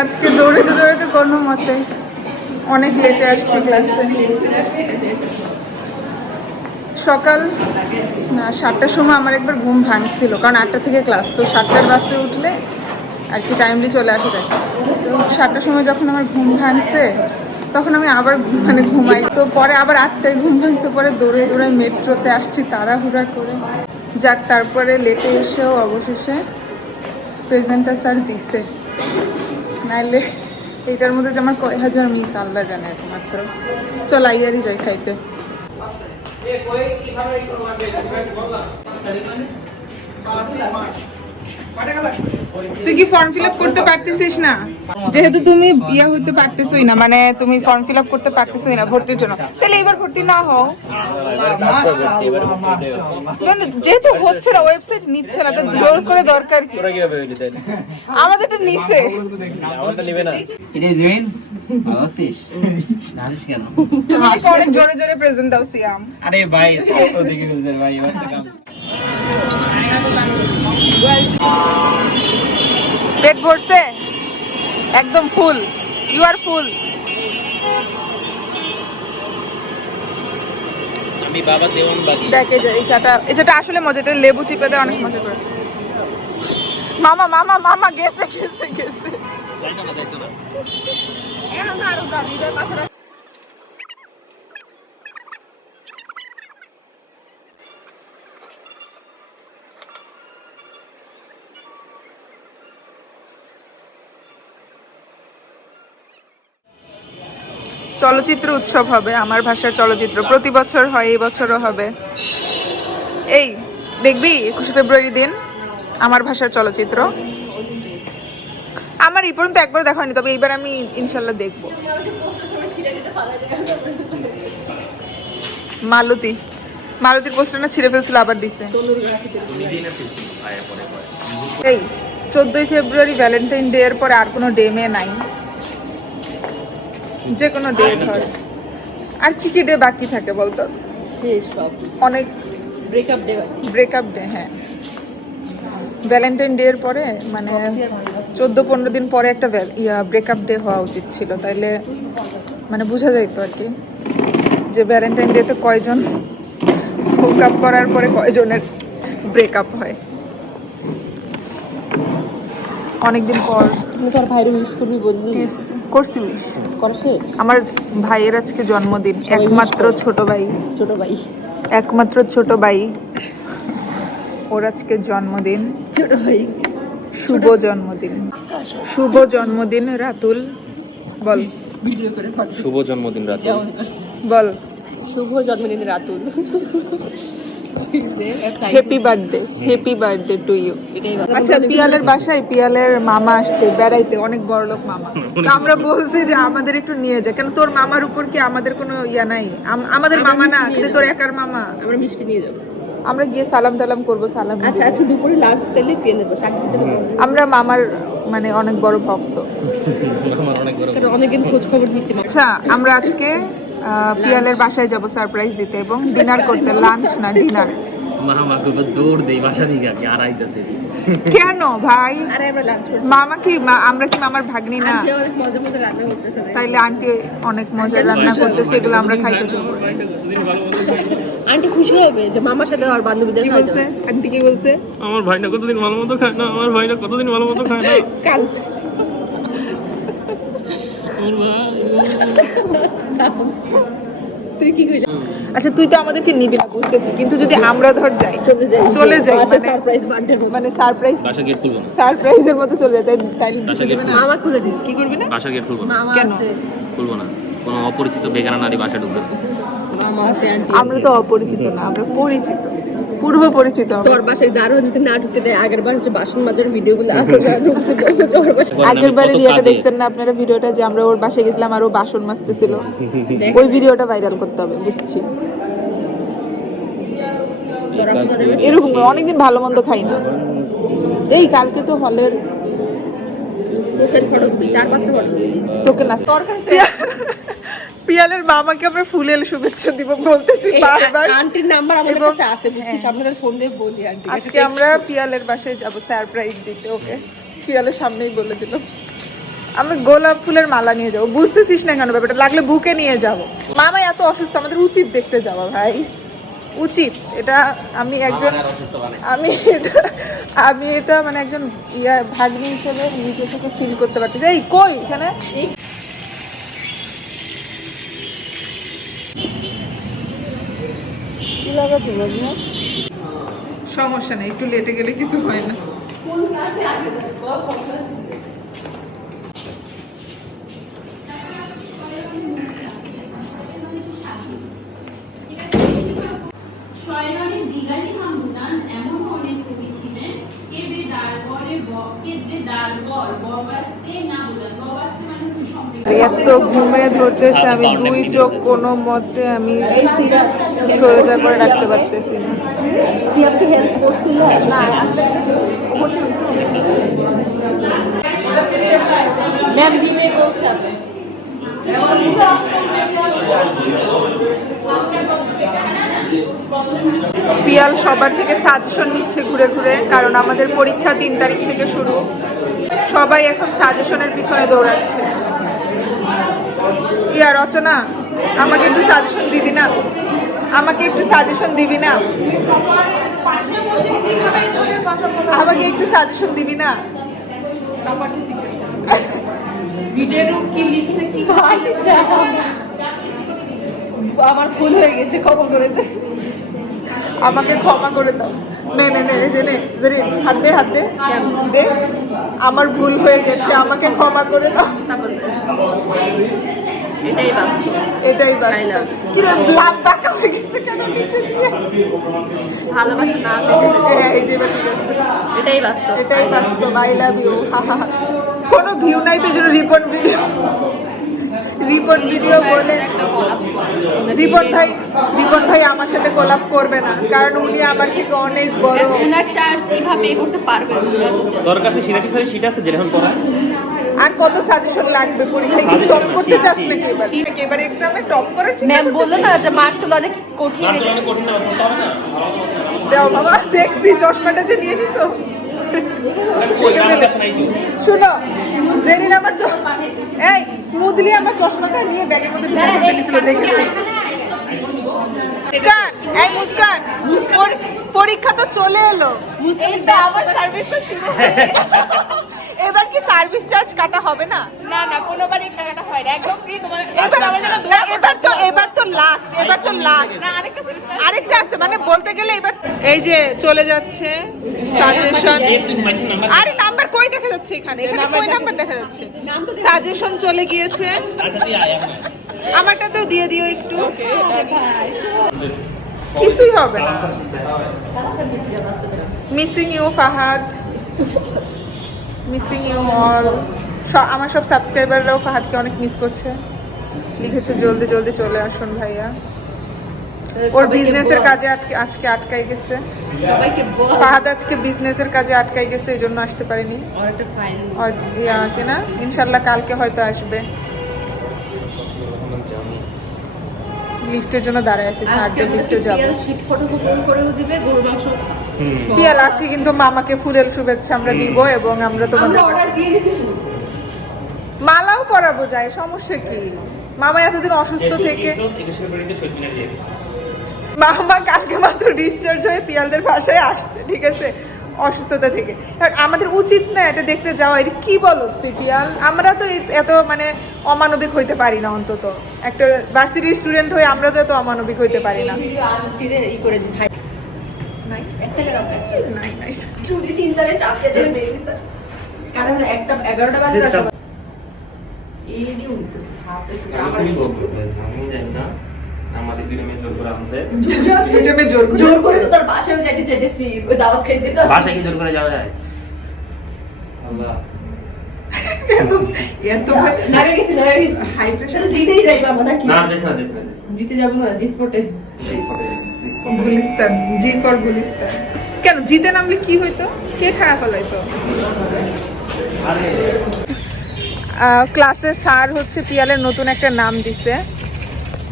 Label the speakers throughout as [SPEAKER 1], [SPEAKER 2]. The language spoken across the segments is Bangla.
[SPEAKER 1] আজকে দৌড়াতে দৌড়াতে কোনো মতে অনেক লেটে আসছি ক্লাসে সকাল, না, সাতটার সময় আমার একবার ঘুম ভাঙছিল, কারণ আটটা থেকে ক্লাস তো সাতটার বাসে উঠলে আর কি টাইমলি চলে আসে যায় সাতটার সময় যখন আমার ঘুম ভাঙছে, তখন আমি আবার মানে ঘুমাই। তো পরে আবার আটটায় ঘুম ভাঙছে, পরে দৌড়ে দৌড়ে মেট্রোতে আসছি তাড়াহুড়া করে। যাক, তারপরে লেটে এসেও অবশেষে প্রেজেন্টটা স্যার দিছে। নাইলে এইটার মধ্যে যে আমার কয় হাজার মিস আল্লাহ জানে একমাত্র। চল আইয়ারই যাই খাইতে। তুই কি ফর্ম ফিল আপ করতে পারতেছিস না? যেহেতু তুমি বিয়ে হতে পারতেছই না মানে তুমি ফর্ম ফিল আপ করতে পারতেছই না ভর্তির জন্য। তাহলে এবার ভর্তি না হও। যেহেতু হচ্ছে না ওয়েবসাইট নিচ্ছে না তো জোর করে দরকার কি?
[SPEAKER 2] হইলি
[SPEAKER 1] আমাদেরটা নিছে। অনেক জোরে জোরে প্রেজেন্ট দাও সিয়াম
[SPEAKER 3] আরে ভাই তো ভাই তো
[SPEAKER 1] পেট ভরছে? একদম ফুল। ইউ আর ফুল
[SPEAKER 2] আমি বাবা দেওয়ান বাগি
[SPEAKER 1] দেখ এই যে এই চাটা এই চাটা আসলে মজা এটা লেবু চিপে দেয় অনেক মজা করে। মামা মামা মামা গেছে গেছে গেছে।
[SPEAKER 2] যাইতো না যাইতো না।
[SPEAKER 1] এখন আরও দাবি পাশে চলচ্চিত্র উৎসব হবে, আমার ভাষার চলচ্চিত্র। প্রতি বছর হয়, এই বছরও হবে। এই, দেখবি, একুশে ফেব্রুয়ারি দিন, আমার ভাষার চলচ্চিত্র। আমার এই পর্যন্ত একবার দেখা হয়নি, তবে এইবার আমি ইনশাল্লাহ দেখব। মালতী। মালতীর পোস্টারটা ছিঁড়ে ফেলছিল, আবার দিছে। এই, চোদ্দই ফেব্রুয়ারি ভ্যালেন্টাইন ডে এর পরে আর কোনো ডে মে নাই। যে কোনো ডে হয়। আর কি কি ডে বাকি থাকে বলতো? অনেক
[SPEAKER 4] ব্রেকআপ ডে
[SPEAKER 1] ব্রেকআপ ডে হ্যাঁ। ভ্যালেন্টাইন ডে এর পরে মানে চোদ্দ পনেরো দিন পরে একটা ইয়া ব্রেকআপ ডে হওয়া উচিত ছিল। তাইলে মানে বোঝা যাইতো আর কি যে ভ্যালেন্টাইন ডে ডেতে কয়জন হুক আপ করার পরে কয়জনের ব্রেকআপ হয়। অনেকদিন পর।
[SPEAKER 4] তুমি তোর ভাইয়ের উইশ করবি বললি
[SPEAKER 1] করছি? wish।
[SPEAKER 4] করা শেষ
[SPEAKER 1] আমার ভাইয়ের আজকে জন্মদিন একমাত্র ছোট ভাই।
[SPEAKER 4] ছোট ভাই।
[SPEAKER 1] একমাত্র ছোট ভাই। ওর আজকে জন্মদিন।
[SPEAKER 4] ছোট ভাই।
[SPEAKER 1] শুভ জন্মদিন। শুভ জন্মদিন রাতুল। বল।
[SPEAKER 4] ভিডিও করে
[SPEAKER 2] শুভ জন্মদিন রাত
[SPEAKER 4] যেমন
[SPEAKER 1] বল।
[SPEAKER 4] শুভ জন্মদিন Ratul.
[SPEAKER 1] Happy birthday happy birthday to you আচ্ছা পিয়ালের বাসায় পিয়ালের মামা আসছে বেড়াইতে। অনেক বড় লোক মামা। তো আমরা বলছি যে আমাদের একটু নিয়ে যা। কেন তোর মামার উপর কি আমাদের কোনো ইয়া নাই? আমাদের মামা না কিন্তু তোর একার মামা।
[SPEAKER 4] আমরা মিষ্টি নিয়ে যাব।
[SPEAKER 1] আমরা গিয়ে সালাম টালাম করব সালাম
[SPEAKER 4] আচ্ছা আচ্ছা দুপুরে লাঞ্চ তাহলে পেয়ে নেব
[SPEAKER 1] আমরা মামার মানে অনেক বড় ভক্ত।
[SPEAKER 2] অনেক
[SPEAKER 4] অনেকদিন খোঁজ খবর
[SPEAKER 1] আচ্ছা আমরা আজকে পিয়ালের বাসায় যাব সারপ্রাইজ দিতে এবং ডিনার করতে লাঞ্চ না ডিনার কেন ভাই?
[SPEAKER 4] আরে আমরা লাঞ্চ করব
[SPEAKER 1] মামা কি মা- আমরা কি মামার ভাগ্নি না? তাইলে আন্টি অনেক মজার রান্না করতেছে এগুলো আমরা খাইতে যাব।
[SPEAKER 4] আন্টি খুশি হবে যে মামার সাথে আর বান্ধবীদের
[SPEAKER 1] কি বলছে? আন্টি কি বলছে?
[SPEAKER 2] আমার ভাইটা কতদিন ভালো মতো খায় না আমার ভাইটা কতদিন ভালো মতো খায় না।
[SPEAKER 4] তুই কি কইলি?
[SPEAKER 1] আচ্ছা তুই তো আমাদেরকে নিবি না বুঝতেছি। কিন্তু যদি আমরা ধর যাই
[SPEAKER 4] চলে যাই।
[SPEAKER 1] চলে যাই মানে
[SPEAKER 4] সারপ্রাইজ বার্থডে
[SPEAKER 1] মানে সারপ্রাইজ
[SPEAKER 2] বাসা গেট খুলবো না।
[SPEAKER 1] সারপ্রাইজের মতো চলে যায় তাই- দেবে
[SPEAKER 4] মামা খুলে দিন
[SPEAKER 1] কি করবি না?
[SPEAKER 2] বাসা গেট খুলবো না।
[SPEAKER 1] কেন?
[SPEAKER 2] খুলবো না। কোনো অপরিচিত বেগানা নারী বাসা ঢুকবে
[SPEAKER 1] আমরা তো অপরিচিত না আমরা পরিচিত। পূর্ব পরিচিত।
[SPEAKER 4] তোর বাসায় দারুণ যদি না ঢুকতে দেয় আগের বার হচ্ছে বাসন মাজার ভিডিওগুলো
[SPEAKER 1] আগের বারে দেখছেন না আপনারা ভিডিওটা যে আমরা ওর বাসায় গেছিলাম আর ও বাসন মাজতেছিল? ওই ভিডিওটা ভাইরাল করতে হবে বুঝছি। এরকম অনেকদিন ভালো মন্দ খাই না। এই কালকে তো হলের
[SPEAKER 4] মুখের ফটো চার পাঁচটা ফটো
[SPEAKER 1] তোকে না পিয়ালের মামাকে আমরা ফুলের শুভেচ্ছা দিব বলতেছি বারবার
[SPEAKER 4] আন্টির নাম্বার আমাদের কাছে আছে বুঝছিস?
[SPEAKER 1] হ্যাঁ।
[SPEAKER 4] আপনাদের ফোন দিয়ে বলি আন্টি
[SPEAKER 1] আজকে আমরা পিয়ালের বাসায় যাব সারপ্রাইজ দিতে ওকে? পিয়ালের সামনেই বলে দিল। আমরা গোলাপ ফুলের মালা নিয়ে যাব। বুঝতেছিস না কেন ব্যাপারটা? লাগলে বুকে নিয়ে যাব। মামা এত অসুস্থ আমাদের উচিত দেখতে যাওয়া ভাই। উচিত। এটা আমি একজন
[SPEAKER 3] বানাই।
[SPEAKER 1] আমি এটা আমি এটা মানে একজন ইয়া ভাগ্নি হিসেবে নিজে থেকে ফিল করতে পারতেছি। এই কই এখানে? লাগাচ্ছি বাবু সমস্যা নেই একটু লেটে গেলে কিছু হয় না।
[SPEAKER 5] শয়নের দিগালি হামদুনান এমন অনেক কবি ছিলেন কে দারবরে ব- দারবর ববাস্তে না বোঝান ববাস্তে মানে হচ্ছে
[SPEAKER 1] এত ঘুমে ধরতেছে আমি দুই চোখ কোনো মতে আমি সোজা করে রাখতে পারতেছি না।
[SPEAKER 4] সিয়ামকে হেল্প করছিল না ম্যাম ডিমে বলছে।
[SPEAKER 1] পিয়াল সবার থেকে সাজেশন নিচ্ছে ঘুরে ঘুরে কারণ আমাদের পরীক্ষা তিন তারিখ থেকে শুরু। সবাই এখন সাজেশনের পিছনে দৌড়াচ্ছে। পিয়া রচনা আমাকে একটু সাজেশন দিবি না? আমাকে একটু সাজেশন দিবি না? আমাকে একটু সাজেশন দিবি না?
[SPEAKER 4] ভিডিওর কি লিখছে কি আমার ভুল হয়ে গেছে ক্ষমা করে দে।
[SPEAKER 1] আমাকে ক্ষমা করে দাও। নে নে নে যে নে জেরি, হাত দে হাত দে। দে। আমার ভুল হয়ে গেছে আমাকে ক্ষমা করে দাও।
[SPEAKER 4] এটাই বাস্তব।
[SPEAKER 1] এটাই? বাস্তব। বাঁকা হয়ে গেছে কেন নিচে দিয়ে?
[SPEAKER 4] ভালোবাসা না পেতে
[SPEAKER 1] হ্যাঁ, এই যে
[SPEAKER 4] এটাই বাস্তব।
[SPEAKER 1] এটাই বাস্তব। আই লাভ ইউ হা হা হা। কোনো ভিউ নাই তো জন্য রিপোর্ট ভিডিও রিপোর্ট ভিডিও বলে রিপন ভাই রিপন ভাই আমার সাথে কোলাপ করবে না। কারণ উনি আমার থেকে অনেক বড়।
[SPEAKER 4] ওনার চার্জ কীভাবে পে করতে পারবেন
[SPEAKER 2] সিরাকি স্যারের সিট আছে যেরকম পড়ায়
[SPEAKER 1] আর কত সাজেশন লাগবে পরীক্ষায়? কি টপ করতে চাস নাকি এবার? এবার এক্সামে টপ করার
[SPEAKER 4] ম্যাম বলল না যে কঠিন
[SPEAKER 2] তো অনেক কঠিন
[SPEAKER 1] দাও বাবা দেখছি চশমাটা যে নিয়ে নিছো।
[SPEAKER 2] তো
[SPEAKER 1] শুনো জেরিন আমার এই স্মুথলি আমার চশমাটা নিয়ে ব্যাগের মধ্যে ঢুকে ফেলেছিল দেখে মুস্কান এই মুস্কান পরি- পরীক্ষা তো চলে এলো।
[SPEAKER 6] আমার সার্ভিস তো শুরু।
[SPEAKER 1] এবার কি সার্ভিস চার্জ কাটা হবে না?
[SPEAKER 6] না না কোনোবারই টাকাটা হয় না। একদম ফ্রি তোমার
[SPEAKER 1] এবার তো এবার তো লাস্ট এবার তো লাস্ট
[SPEAKER 6] না আরেকটা
[SPEAKER 1] আছে মানে বলতে গেলে এবার এই যে চলে যাচ্ছে সাজেশন আরে নাম্বার কই দেখা যাচ্ছে এখানে? এখানে কই নাম্বার দেখা যাচ্ছে। সাজেশন চলে গিয়েছে।
[SPEAKER 2] আচ্ছা আয় এখন
[SPEAKER 1] দিয়ে দিও একটু। কিছুই হবে না। Missing you Fahad missing you all আমার সব সাবস্ক্রাইবাররাও ফাহাদকে অনেক মিস করছে। লিখেছে জলদি জলদি চলে আসুন ভাইয়া। ওর বিজনেসের কাজে আটকে আজকে আটকাই গেছে।
[SPEAKER 4] সবাইকে
[SPEAKER 1] ফাহাদ আজকে বিজনেসের কাজে আটকাই গেছে এই জন্য আসতে পারেনি। কিনা ইনশাল্লাহ কালকে হয়তো আসবে। লিফটের জন্য দাঁড়ায় আছে লিফটে যাব।
[SPEAKER 4] শীট ফটোকপি করেও দিবে গরু মাংস
[SPEAKER 1] পিয়াল আছে কিন্তু মামাকে ফুলের শুভেচ্ছা আমরা দিব এবং আমরা তোমাদের মালাও পরাবো যায় সমস্যা কি? মামা এতদিন অসুস্থ থেকে মামা কালকে মাত্র ডিসচার্জ হয়ে পিয়ালদের ভাষায় আসছে ঠিক আছে? অসুস্থতা থেকে। আমাদের উচিত না এটা দেখতে যাওয়া এটা কি বলো তুই পিয়াল? আমরা তো এত মানে অমানবিক হইতে পারি না অন্তত। একটা ভার্সিটির স্টুডেন্ট হয়ে আমরা তো এত অমানবিক হইতে পারি না।
[SPEAKER 4] বাসায়
[SPEAKER 2] কি জোর করে যাওয়া যায়? আল্লাহ।
[SPEAKER 1] এত এত
[SPEAKER 4] নামে গেছি নামে
[SPEAKER 1] হাই প্রেশার
[SPEAKER 4] জিতেই যাইবে আমরা নাকি?
[SPEAKER 2] না দেখ না দেখ
[SPEAKER 4] জিতে যাব না জি স্পটে
[SPEAKER 1] গুলিস্তান জি ফর গুলিস্তান। কেন জিতে নামলে কি হইতো? কে খায়া ফেলাইতো ক্লাসে স্যার হচ্ছে পিয়ালের নতুন একটা নাম দিছে।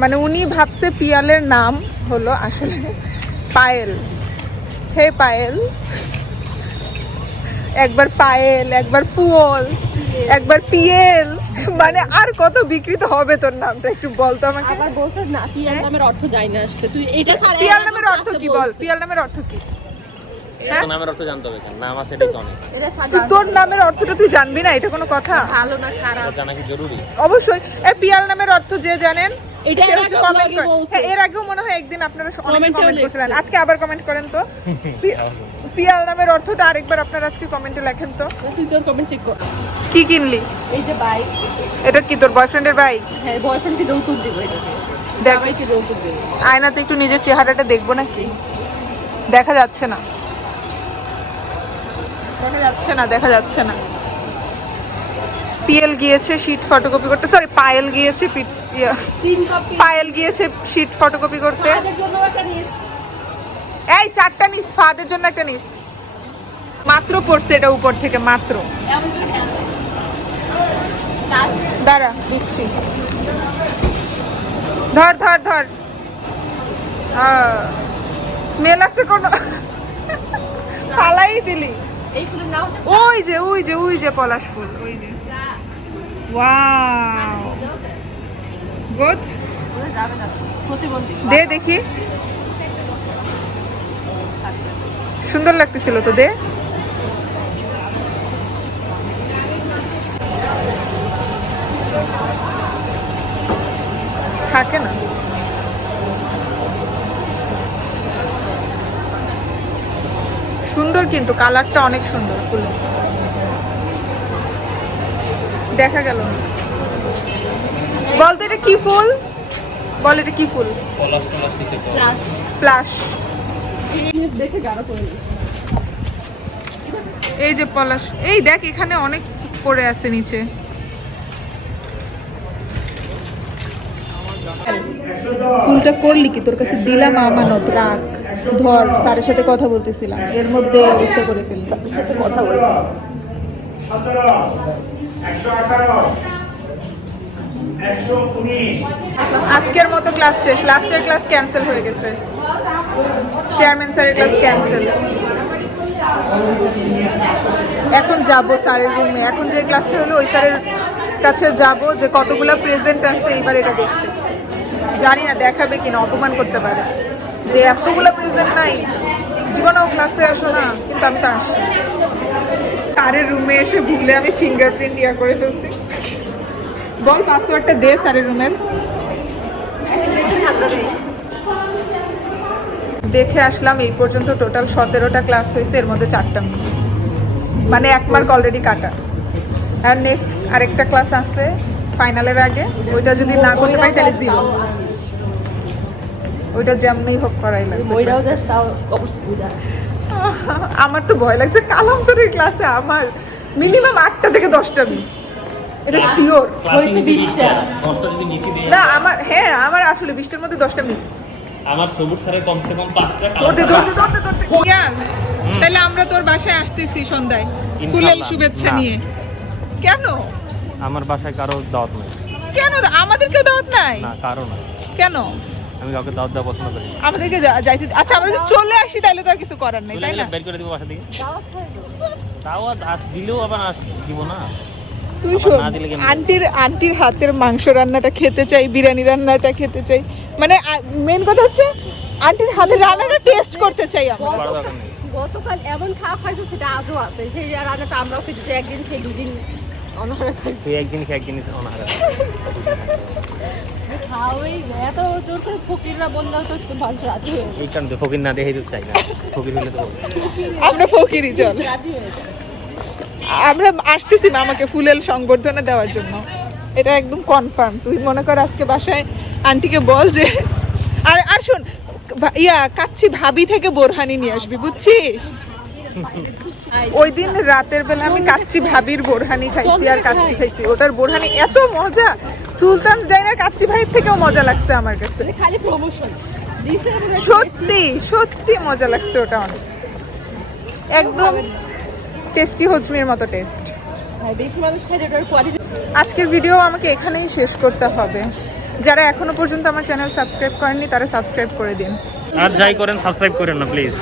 [SPEAKER 1] মানে উনি ভাবছে পিয়ালের নাম হলো আসলে পায়েল। হে পায়েল। একবার পায়েল একবার পুয়ল। একবার পিয়েল মানে আর কত বিকৃত হবে তোর নামটা একটু বলতো আমাকে।
[SPEAKER 4] আবার বলতে না পিয়ার নামের অর্থ না আসতে। তুই এটা ছাড়া
[SPEAKER 1] পিয়াল নামের অর্থ কি বল? পিয়াল নামের অর্থ কি? হ্যাঁ?
[SPEAKER 2] নামের অর্থ জানতে হবে কেন? নাম আছে এটাই অনেক।
[SPEAKER 1] তুই তোর নামের অর্থটা তুই জানবি না? এটা কোনো কথা?
[SPEAKER 4] ভালো না খারাপ।
[SPEAKER 2] জানা কি জরুরি?
[SPEAKER 1] অবশ্যই। এই পিয়াল নামের অর্থ যে জানেন
[SPEAKER 4] এটা
[SPEAKER 1] হচ্ছে। হ্যাঁ, এর আগেও মনে হয় একদিন আপনারা অনেকে কমেন্ট করেছিলেন। আজকে আবার কমেন্ট করেন তো। পিয়াল নামের অর্থটা আরেকবার আপনারা আজকে কমেন্টে লেখেন তো।
[SPEAKER 4] তুই তোর কমেন্ট চেক কর।
[SPEAKER 1] কি কিনলি?
[SPEAKER 4] এই যে বাইক
[SPEAKER 1] এটা কি তোর বয়ফ্রেন্ডের বাইক
[SPEAKER 4] হ্যাঁ বয়ফ্রেন্ড কি যৌতুক দেবো এটাতে
[SPEAKER 1] দেখ।
[SPEAKER 4] কি যৌতুক দেবো।
[SPEAKER 1] আয়নাতে একটু নিজের চেহারাটা দেখব নাকি? দেখা যাচ্ছে না। দেখা যাচ্ছে না দেখা যাচ্ছে না। পিএল গিয়েছে শিট ফটোকপি করতে। সরি পায়েল গিয়েছে পায়েল গিয়েছে শিট ফটোকপি করতে
[SPEAKER 4] তাদের জন্য একটা নিস
[SPEAKER 1] এই চারটা নিস ফাদের জন্য একটা নিস। মাত্র পড়ছে এটা উপর থেকে মাত্র। দাঁড়া দিচ্ছি। ধর ধর ধর। স্মেল আছে কোনো? ফালাই দিলি। ওই যে ওই যে ওই যে পলাশ ফুল। ওই যে। ওয়াও গুড দে দেখি। সুন্দর লাগতেছিল তো দে। থাকে না। সুন্দর কিন্তু কালারটা অনেক সুন্দর ফুল। দেখা গেল। না। বলতো এটা কি ফুল? বল এটা কি ফুল।
[SPEAKER 4] লাস্ট
[SPEAKER 1] প্লাস
[SPEAKER 4] দেখে গাঢ় করে
[SPEAKER 1] এই যে পলাশ এই দেখ এখানে অনেক পড়ে আছে নিচে। ফুলটা করলি কি? তোর কাছে দিলাম আমানত রাখ ধর স্যারের সাথে কথা বলতেছিলাম। এর মধ্যে অবস্থা করে ফেললাম
[SPEAKER 4] সাথে কথা বল
[SPEAKER 7] সতেরো একশো আঠারো একশো উনিশ।
[SPEAKER 1] আজকের মতো ক্লাস শেষ লাস্টের ক্লাস ক্যান্সেল হয়ে গেছে। চেয়ারম্যান স্যারের ক্লাস ক্যান্সেল এখন যাব স্যারের রুমে এখন যে ক্লাসটা হলো, ওই স্যারের কাছে যাব যে কতগুলো প্রেজেন্ট আছে, এইবার এটা দেখতে। জানি না, দেখাবে কিনা, অপমান করতে পারে। যে এতগুলো প্রেজেন্ট নাই, জীবনেও ক্লাসে আসো না, কিন্তু আমি তো আসছি। স্যারের রুমে এসে ভুলে আমি ফিঙ্গারপ্রিন্ট ইয়া করে ফেলছি। বল পাসওয়ার্ডটা দে স্যারের রুমের
[SPEAKER 4] দেখে
[SPEAKER 1] আসলাম এই পর্যন্ত টোটাল সতেরোটা ক্লাস হয়েছে এর মধ্যে চারটা মিস মানে এক মার্ক অলরেডি কাটা। আর নেক্সট আরেকটা ক্লাস আছে ফাইনালের আগে। ওইটা যদি না করতে পারি তাহলে জিরো ওইটা যেমনই হোক করাই লাগবে আমার তো ভয় লাগছে কালাম স্যারের ক্লাসে আমার মিনিমাম আটটা থেকে দশটা মিস এটা শিওর না আমার হ্যাঁ আমার আসলে বিশটার মধ্যে দশটা মিস
[SPEAKER 2] আমার সবুজ স্যারের কমসে কম পাঁচটা
[SPEAKER 1] ধরতে ধরতে ধরতে ধরতে। ইয়ান তাহলে আমরা তোর বাসায় আসতেছি সন্ধ্যায়। ফুলের শুভেচ্ছা নিয়ে। কেন?
[SPEAKER 2] আমার বাসায় কারও দাওয়াত নেই।
[SPEAKER 1] কেন? আমাদেরকে দাওয়াত নাই?
[SPEAKER 2] না কারও না
[SPEAKER 1] কেন?
[SPEAKER 2] আমি কাউকে দাওয়াত দেওয়া পছন্দ করি।
[SPEAKER 1] আমাদেরকে যাইতে আচ্ছা আমরা যদি চলে আসি তাহলে তো আর কিছু করার নেই তাই না?
[SPEAKER 2] বের করে দিব বাসা থেকে দাওয়াত দিলেও আবার আস- দিব না।
[SPEAKER 1] তুই শোন? আন্টির আন্টির হাতের মাংস রান্নাটা খেতে চাই বিরিয়ানি রান্নাটা খেতে চাই। মানে মেন কথা হচ্ছে আন্টির হাতের রান্নাটা টেস্ট করতে চাই আমরা।
[SPEAKER 4] গতকাল এমন খাওয়া খাইছো সেটা আজও আছে। সেই রান্নাটা আমরাও খেতে চাই একদিন সেই দুদিন অনাহারে থাকি
[SPEAKER 2] তুই একদিন খেয়ে একদিন অনাহারা
[SPEAKER 4] খাওয়াই এত জোর করে ফকিররা বললেও তো একটু মানুষ রাজি হয়ে যায়
[SPEAKER 2] এই কারণে ফকির না দেখে তো চাই না। ফকির হলে তো
[SPEAKER 1] আমরা ফকিরি চল।
[SPEAKER 4] রাজি হয়ে যায়।
[SPEAKER 1] আমরা আসতেছি না আমাকে ফুলের সংবর্ধনা দেওয়ার জন্য। এটা একদম কনফার্ম তুই মনে কর আজকে বাসায় আন্টিকে বল যে আর আর শোন ইয়া কাচ্ছি ভাবি থেকে বোরহানি নিয়ে আসবি বুঝছিস? ওই দিন রাতের বেলা আমি কাচ্চি ভাবির বোরহানি খাইছি আর কাচ্চি খাইছি। ওটার বোরহানি এত মজা! সুলতানস ডাইনার কাচ্চি ভাইয়ের থেকেও মজা লাগছে আমার কাছে।
[SPEAKER 4] খালি প্রমোশন
[SPEAKER 1] সত্যি সত্যি মজা লাগছে ওটা অনেক। একদম টেস্টি হজমির মতো টেস্ট।
[SPEAKER 4] বেশি মানুষ খাই যেটার কোয়ালিটি
[SPEAKER 1] আজকের ভিডিও আমাকে এখানেই শেষ করতে হবে। যারা এখনও পর্যন্ত আমার চ্যানেল সাবস্ক্রাইব করেননি তারা সাবস্ক্রাইব করে দিন।
[SPEAKER 2] আর যাই করেন সাবস্ক্রাইব করেন না প্লিজ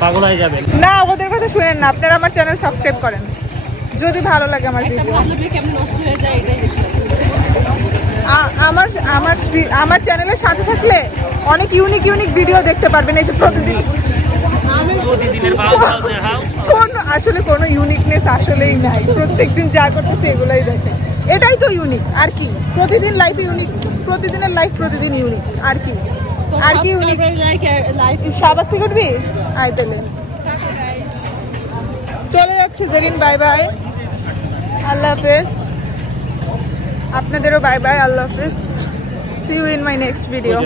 [SPEAKER 2] পাগল হয়ে যাবেন।
[SPEAKER 1] না ওদের কথা শুনেন না আপনারা আমার চ্যানেল সাবস্ক্রাইব করেন। যদি ভালো লাগে আমার ভিডিও আ- আমার আমার আমার চ্যানেলের সাথে থাকলে অনেক ইউনিক ইউনিক ভিডিও দেখতে পারবেন এই যে প্রতিদিন।
[SPEAKER 2] প্রতিদিনের
[SPEAKER 1] কোন আসলে কোনো ইউনিকনেস আসলেই নাই। প্রত্যেকদিন যা করতেছে এগুলাই দেখে। এটাই তো ইউনিক আর কি? প্রতিদিন লাইফ ইউনিক প্রতিদিনের লাইফ প্রতিদিন ইউনিক আর কি? আর কি ইউনিক সাবাক থেকে উঠবি? আয় তাহলে। চলে যাচ্ছে জেরিন বাই বাই আল্লাহ হাফেজ। আপনাদেরও বাই বাই আল্লাহ হাফেজ। See you in my next video